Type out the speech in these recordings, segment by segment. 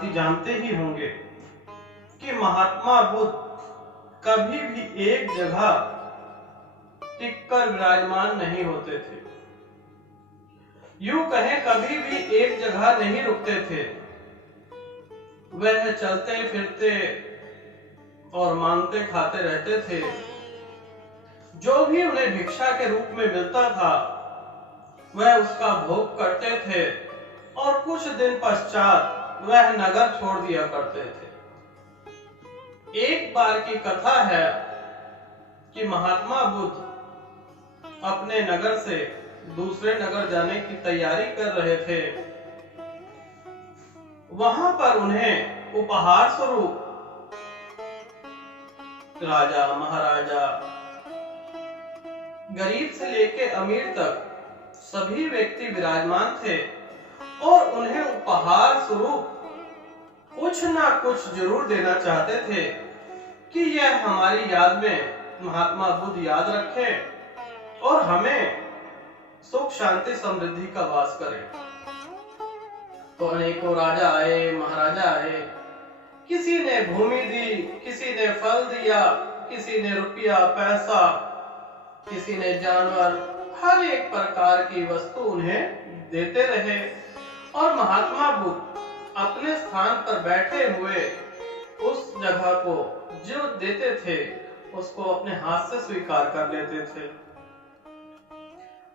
भांति जानते ही होंगे कि महात्मा बुद्ध कभी भी एक जगह टिककर विराजमान नहीं होते थे। यूं कहें कभी भी एक जगह नहीं रुकते थे। वह चलते फिरते और मांगते खाते रहते थे। जो भी उन्हें भिक्षा के रूप में मिलता था वह उसका भोग करते थे और कुछ दिन पश्चात वह नगर छोड़ दिया करते थे। एक बार की कथा है कि महात्मा बुद्ध अपने नगर से दूसरे नगर जाने की तैयारी कर रहे थे। वहां पर उन्हें उपहार स्वरूप राजा, महाराजा, गरीब से लेके अमीर तक सभी व्यक्ति विराजमान थे और उन्हें उपहार स्वरूप कुछ ना कुछ जरूर देना चाहते थे कि यह हमारी याद में महात्मा बुद्ध याद रखें और हमें सुख शांति समृद्धि का वास करें। तो अनेकों राजा आए, महाराजा आए, किसी ने भूमि दी, किसी ने फल दिया, किसी ने रुपया पैसा, किसी ने जानवर, हर एक प्रकार की वस्तु उन्हें देते रहे और महात्मा बुद्ध अपने स्थान पर बैठे हुए उस जगह को जो देते थे उसको अपने हाथ से स्वीकार कर लेते थे।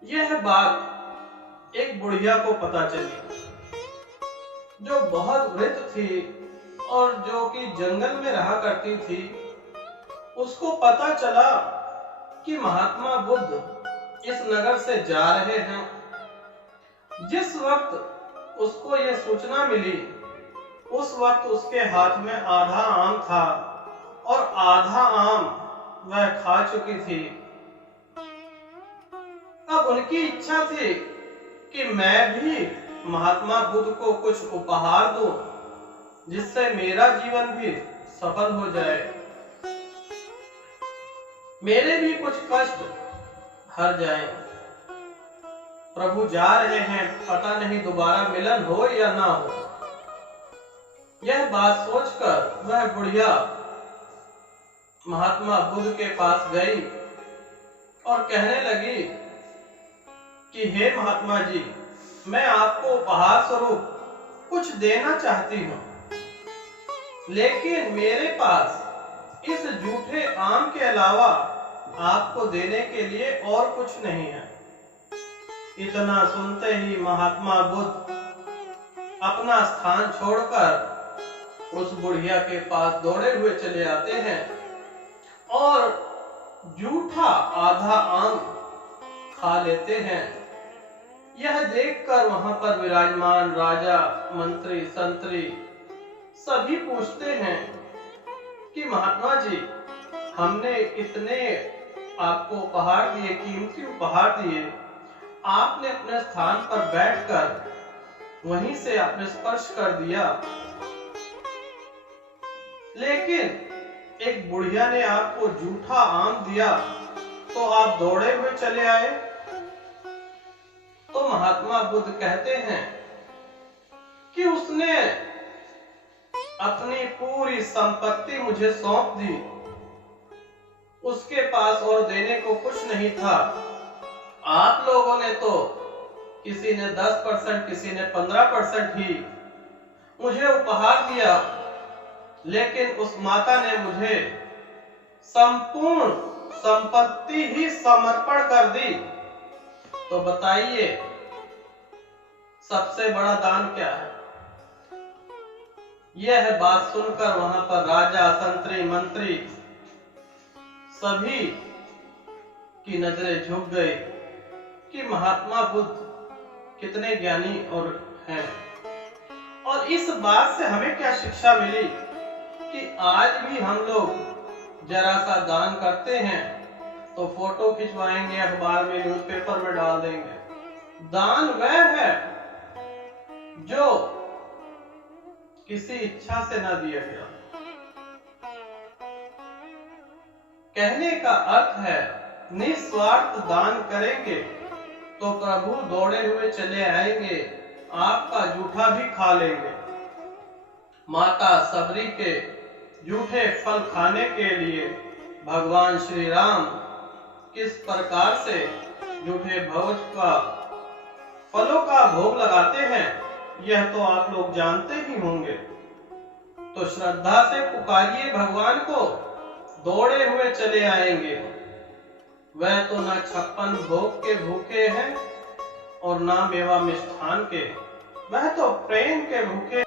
यह बात एक बुढ़िया को पता चली जो बहुत वृद्ध थी और जो कि जंगल में रहा करती थी। उसको पता चला कि महात्मा बुद्ध इस नगर से जा रहे हैं। जिस वक्त उसको यह सूचना मिली उस वक्त उसके हाथ में आधा आम था और आधा आम वह खा चुकी थी। अब उनकी इच्छा थी कि मैं भी महात्मा बुद्ध को कुछ उपहार दूं जिससे मेरा जीवन भी सफल हो जाए, मेरे भी कुछ कष्ट हर जाए। प्रभु जा रहे हैं, पता नहीं दोबारा मिलन हो या ना हो। यह बात सोचकर वह बुढ़िया महात्मा बुद्ध के पास गई और कहने लगी कि हे महात्मा जी, मैं आपको उपहार स्वरूप कुछ देना चाहती हूँ, लेकिन मेरे पास इस जूठे आम के अलावा आपको देने के लिए और कुछ नहीं है। इतना सुनते ही महात्मा बुद्ध अपना स्थान छोड़कर उस बुढ़िया के पास दौड़े हुए चले आते हैं और जूठा आधा आम खा लेते हैं। यह देखकर वहां पर विराजमान राजा, मंत्री, संतरी सभी पूछते हैं कि महात्मा जी, हमने इतने आपको उपहार दिए, कीमती उपहार दिए, आपने अपने स्थान पर बैठकर वहीं से आपने स्पर्श कर दिया, लेकिन एक बुढ़िया ने आपको जूठा आम दिया तो आप दौड़े हुए चले आए। तो महात्मा बुद्ध कहते हैं कि उसने अपनी पूरी संपत्ति मुझे सौंप दी, उसके पास और देने को कुछ नहीं था। आप लोगों ने तो किसी ने 10%, किसी ने 15% ही मुझे उपहार दिया, लेकिन उस माता ने मुझे संपूर्ण संपत्ति ही समर्पण कर दी। तो बताइए सबसे बड़ा दान क्या है? यह बात सुनकर वहां पर राजा, संतरी, मंत्री सभी की नजरें झुक गई कि महात्मा बुद्ध कितने ज्ञानी और हैं। और इस बात से हमें क्या शिक्षा मिली कि आज भी हम लोग जरा सा दान करते हैं तो फोटो खिंचवाएंगे, अखबार में, न्यूज़पेपर में डाल देंगे। दान वह है जो किसी इच्छा से न दिया गया। कहने का अर्थ है निस्वार्थ दान करेंगे तो प्रभु दौड़े हुए चले आएंगे, आपका जूठा भी खा लेंगे। माता सबरी के जूठे फल खाने के लिए भगवान श्री राम किस प्रकार से जूठे भोज का फलों का भोग लगाते हैं, यह तो आप लोग जानते ही होंगे। तो श्रद्धा से पुकारिए भगवान को, दौड़े हुए चले आएंगे। वह तो न 56 भोग के भूखे हैं और ना मेवा मिष्ठान के, वह तो प्रेम के भूखे